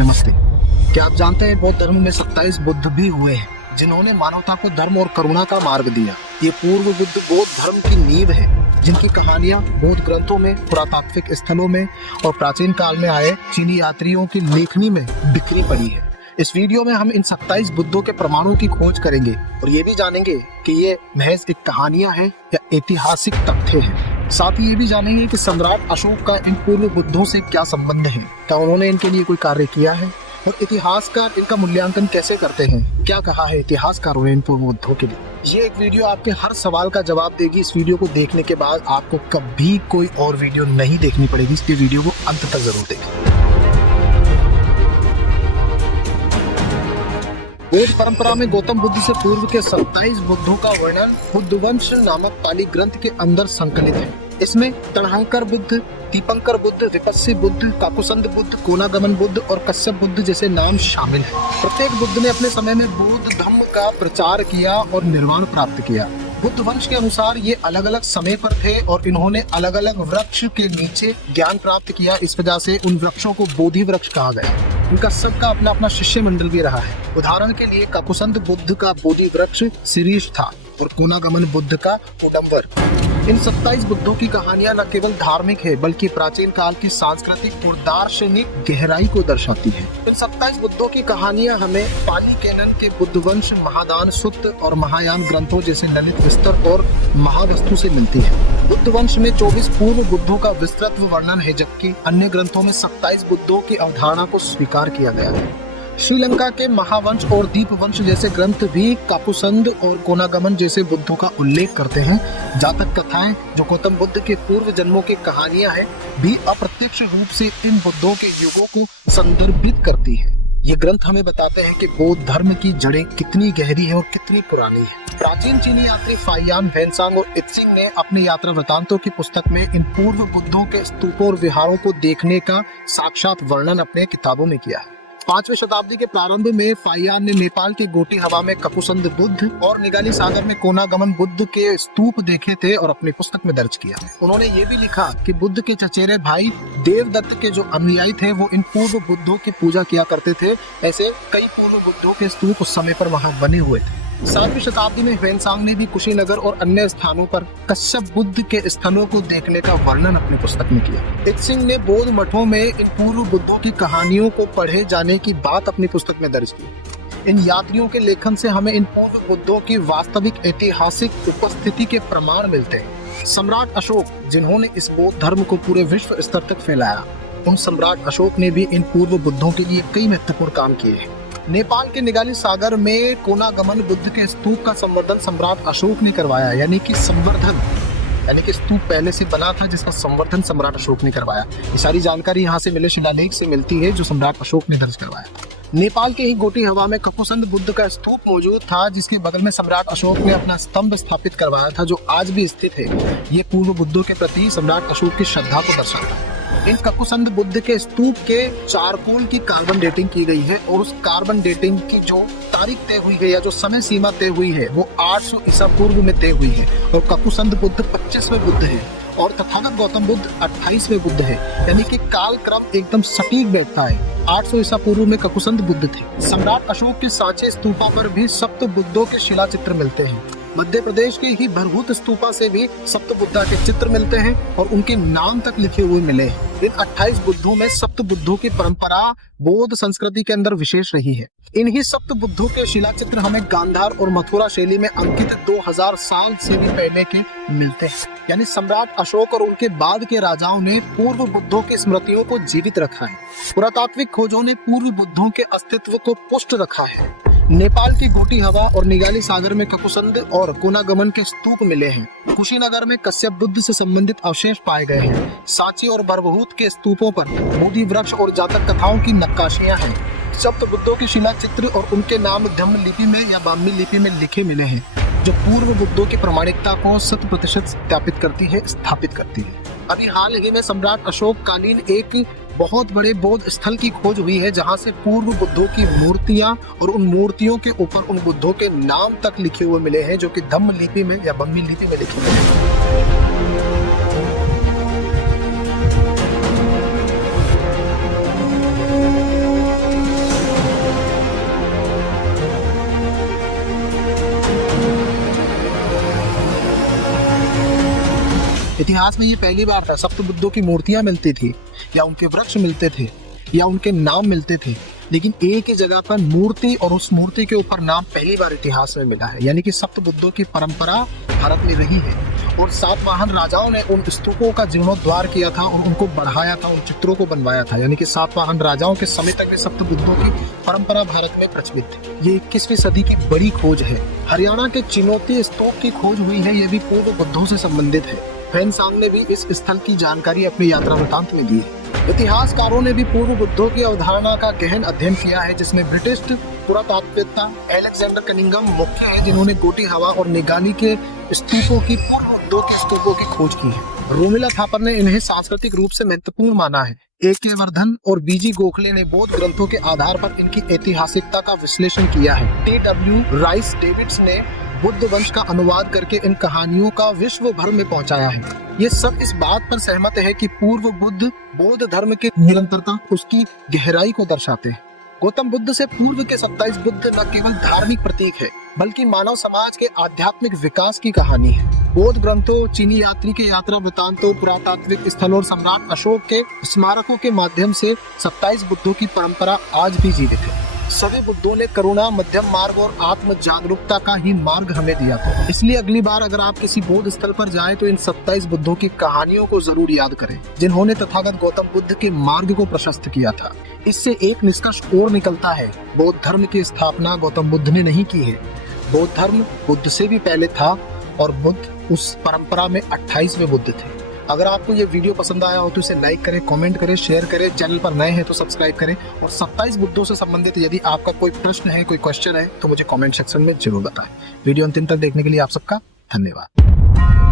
नमस्ते। क्या आप जानते हैं बौद्ध धर्म में 27 बुद्ध भी हुए हैं जिन्होंने मानवता को धर्म और करुणा का मार्ग दिया। ये पूर्व बुद्ध बौद्ध धर्म की नींव है जिनकी कहानियां बौद्ध ग्रंथों में, पुरातात्विक स्थलों में और प्राचीन काल में आए चीनी यात्रियों की लेखनी में बिखरी पड़ी है। इस वीडियो में हम इन 27 बुद्धों के प्रमाणों की खोज करेंगे और ये भी जानेंगे कि ये महज एक कहानियां हैं या ऐतिहासिक तथ्य हैं। साथ ही ये भी जानेंगे कि सम्राट अशोक का इन पूर्व बुद्धों से क्या संबंध है, क्या उन्होंने इनके लिए कोई कार्य किया है और इतिहासकार इनका मूल्यांकन कैसे करते हैं, क्या कहा है इतिहासकारों ने इन पूर्व बुद्धों के लिए। ये एक वीडियो आपके हर सवाल का जवाब देगी। इस वीडियो को देखने के बाद आपको कभी कोई और वीडियो नहीं देखनी पड़ेगी, इसलिए वीडियो को अंत तक जरूर देखें। बौद्ध परंपरा में गौतम बुद्ध से पूर्व के 27 बुद्धों का वर्णन बुद्धवंश नामक पाली ग्रंथ के अंदर संकलित है। इसमें तणहंकर बुद्ध, दीपंकर बुद्ध, विपस्सी बुद्ध, काकुसंद बुद्ध, कोनागमन बुद्ध और कश्यप बुद्ध जैसे नाम शामिल हैं। प्रत्येक बुद्ध ने अपने समय में बौद्ध धर्म का प्रचार किया और निर्वाण प्राप्त किया। बुद्ध वंश के अनुसार ये अलग अलग समय पर थे और इन्होंने अलग अलग वृक्ष के नीचे ज्ञान प्राप्त किया। इस वजह से उन वृक्षों को बोधि वृक्ष कहा गया। इनका सबका अपना अपना शिष्य मंडल भी रहा है। उदाहरण के लिए काकुसंद बुद्ध का बोधि वृक्ष शिरीष था और कोनागमन बुद्ध का उडंबर। इन 27 बुद्धों की कहानियां न केवल धार्मिक है बल्कि प्राचीन काल की सांस्कृतिक और दार्शनिक गहराई को दर्शाती है। इन 27 बुद्धों की कहानियां हमें पाली कैनन के बुद्धवंश, महादान सुत्त और महायान ग्रंथों जैसे ललित विस्तर और महावस्तु से मिलती है। बुद्ध वंश में 24 पूर्व बुद्धों का विस्तृत वर्णन है, जबकि अन्य ग्रंथों में 27 बुद्धों की अवधारणा को स्वीकार किया गया है। श्रीलंका के महावंश और दीपवंश जैसे ग्रंथ भी काकुसंद और कोनागमन जैसे बुद्धों का उल्लेख करते हैं। जातक कथाएं जो गौतम बुद्ध के पूर्व जन्मों की कहानियां हैं, भी अप्रत्यक्ष रूप से इन बुद्धों के युगों को संदर्भित करती है। ये ग्रंथ हमें बताते हैं कि बौद्ध धर्म की जड़ें कितनी गहरी है और कितनी पुरानी है। प्राचीन चीनी यात्री फाहियान वेनसांग और इत्सिंग ने अपनी यात्रा वृतांतों की पुस्तक में इन पूर्व बुद्धों के स्तूपों और विहारों को देखने का साक्षात वर्णन अपने किताबों में किया है। 5वीं शताब्दी के प्रारंभ में फाहियान ने नेपाल के गोटी हवा में काकुसंद बुद्ध और निगाली सागर में कोनागमन बुद्ध के स्तूप देखे थे और अपनी पुस्तक में दर्ज किया। उन्होंने ये भी लिखा कि बुद्ध के चचेरे भाई देवदत्त के जो अनुयायी थे वो इन पूर्व बुद्धों की पूजा किया करते थे। ऐसे कई पूर्व बुद्धों के स्तूप उस समय पर वहाँ बने हुए थे। 7वीं शताब्दी में वेनसांग ने भी कुशीनगर और अन्य स्थानों पर कश्यप बुद्ध के स्थलों को देखने का वर्णन अपनी पुस्तक में किया। इत्सिंग ने बौद्ध मठों में इन पूर्व बुद्धों की कहानियों को पढ़े जाने की बात अपनी पुस्तक में दर्ज की। इन यात्रियों के लेखन से हमें इन पूर्व बुद्धों की वास्तविक ऐतिहासिक उपस्थिति के प्रमाण मिलते हैं। सम्राट अशोक, जिन्होंने इस बौद्ध धर्म को पूरे विश्व स्तर तक फैलाया, उन सम्राट अशोक ने भी इन पूर्व बुद्धों के लिए कई महत्वपूर्ण काम किए हैं। नेपाल के निगाली सागर में कोनागमन बुद्ध के स्तूप का संवर्धन सम्राट अशोक ने करवाया, यानी कि स्तूप पहले से बना था जिसका संवर्धन सम्राट अशोक ने करवाया। ये सारी जानकारी यहाँ से मिले शिलालेख से मिलती है जो सम्राट अशोक ने दर्ज करवाया। नेपाल के ही गोटी हवा में काकुसंद बुद्ध का स्तूप मौजूद था जिसके बगल में सम्राट अशोक ने अपना स्तंभ स्थापित करवाया था, जो आज भी स्थित है। ये पूर्व बुद्धों के प्रति सम्राट अशोक की श्रद्धा को दर्शाता है। इन काकुसंद बुद्ध के स्तूप के चारकोल की कार्बन डेटिंग की गई है और उस कार्बन डेटिंग की जो तारीख तय हुई है या जो समय सीमा तय हुई है वो 800 ईसा पूर्व में तय हुई है। और काकुसंद बुद्ध 25वें बुद्ध है और तथागत गौतम बुद्ध 28वें बुद्ध है, यानी कि काल क्रम एकदम सटीक बैठता है। 800 ईसा पूर्व में काकुसंद बुद्ध थे। सम्राट अशोक के सांचे स्तूपों पर भी सप्त बुद्धों के शिला चित्र मिलते हैं। मध्य प्रदेश के ही भरभूत स्तूपा से भी सप्त बुद्धा के चित्र मिलते हैं और उनके नाम तक लिखे हुए मिले हैं। इन 28 बुद्धों में सप्त बुद्धों की परंपरा बौद्ध संस्कृति के अंदर विशेष रही है। इन्हीं सप्त बुद्धों के शिला चित्र हमें गांधार और मथुरा शैली में अंकित 2000 साल से भी पहले के मिलते हैं। यानी सम्राट अशोक और उनके बाद के राजाओं ने पूर्व बुद्धों की स्मृतियों को जीवित रखा है। पुरातात्विक खोजों ने पूर्व बुद्धों के अस्तित्व को पुष्ट रखा है। नेपाल की गोटी हवा और निगाली सागर में काकुसंद और कोनागमन के स्तूप मिले हैं। कुशीनगर में कश्यप बुद्ध से संबंधित अवशेष पाए गए हैं। सांची और बरबहूत के स्तूपों पर बोधि वृक्ष और जातक कथाओं की नक्काशियां हैं। सप्त बुद्धों के शिला चित्र और उनके नाम धम्म लिपि में या ब्राह्मी लिपि में लिखे मिले हैं, जो पूर्व बुद्धों की प्रामाणिकता को 100% स्थापित करती है। अभी हाल ही में सम्राट अशोक कालीन एक बहुत बड़े बौद्ध स्थल की खोज हुई है जहां से पूर्व बुद्धों की मूर्तियां और उन मूर्तियों के ऊपर उन बुद्धों के नाम तक लिखे हुए मिले हैं, जो कि धम्म लिपि में या ब्राह्मी लिपि में लिखे हुए हैं। इतिहास में ये पहली बार था। सप्त बुद्धों की मूर्तियां मिलती थी या उनके वृक्ष मिलते थे या उनके नाम मिलते थे, लेकिन एक ही जगह पर मूर्ति और उस मूर्ति के ऊपर नाम पहली बार इतिहास में मिला है। यानी कि सप्त बुद्धों की परंपरा भारत में रही है और सातवाहन राजाओं ने उन स्तूपों का जीर्णोद्धार किया था और उनको बढ़ाया था, उन चित्रों को बनवाया था। यानी कि सातवाहन राजाओं के समय तक भी सप्त बुद्धों की परंपरा भारत में प्रचलित थी। ये 21वीं सदी की बड़ी खोज है। हरियाणा के चिनौती स्तूप की खोज हुई है, ये भी पूर्व बुद्धों से संबंधित है। फैनसांग ने भी इस स्थल की जानकारी अपनी यात्रा वृतांत में दी है। इतिहासकारों ने भी पूर्व बुद्धों की अवधारणा का गहन अध्ययन किया है, जिसमें ब्रिटिश पुरातात्ववेत्ता अलेक्जेंडर कनिंघम मुख्य है, जिन्होंने गोटी हवा और निगाली के स्तूपों की पूर्व बुद्धों के स्तूपों की खोज की है। रोमिला थापर ने इन्हें सांस्कृतिक रूप से महत्वपूर्ण माना है। A.K. वर्धन और B.G. गोखले ने बौद्ध ग्रंथों के आधार पर इनकी ऐतिहासिकता का विश्लेषण किया है। T.W. राइस डेविड्स ने बुद्ध वंश का अनुवाद करके इन कहानियों का विश्व भर में पहुंचाया है। ये सब इस बात पर सहमत है कि पूर्व बुद्ध बौद्ध धर्म की निरंतरता, उसकी गहराई को दर्शाते हैं। गौतम बुद्ध से पूर्व के 27 बुद्ध न केवल धार्मिक प्रतीक है, बल्कि मानव समाज के आध्यात्मिक विकास की कहानी है। बौद्ध ग्रंथों, चीनी यात्री के यात्रा वृतांतों, पुरातात्विक स्थलों और सम्राट अशोक के स्मारकों के माध्यम से 27 बुद्धों की परंपरा आज भी जीवित है। सभी बुद्धों ने करुणा, मध्यम मार्ग और आत्म जागरूकता का ही मार्ग हमें दिया था। इसलिए अगली बार अगर आप किसी बौद्ध स्थल पर जाएं तो इन 27 बुद्धों की कहानियों को जरूर याद करें, जिन्होंने तथागत गौतम बुद्ध के मार्ग को प्रशस्त किया था। इससे एक निष्कर्ष और निकलता है, बौद्ध धर्म की स्थापना गौतम बुद्ध ने नहीं की है। बौद्ध धर्म बुद्ध से भी पहले था और बुद्ध उस परंपरा में 28वें बुद्ध थे। अगर आपको ये वीडियो पसंद आया हो तो इसे लाइक करें, कमेंट करें, शेयर करें। चैनल पर नए हैं तो सब्सक्राइब करें और 27 बुद्धों से संबंधित यदि आपका कोई प्रश्न है, कोई क्वेश्चन है तो मुझे कमेंट सेक्शन में जरूर बताएं। वीडियो अंतिम तक देखने के लिए आप सबका धन्यवाद।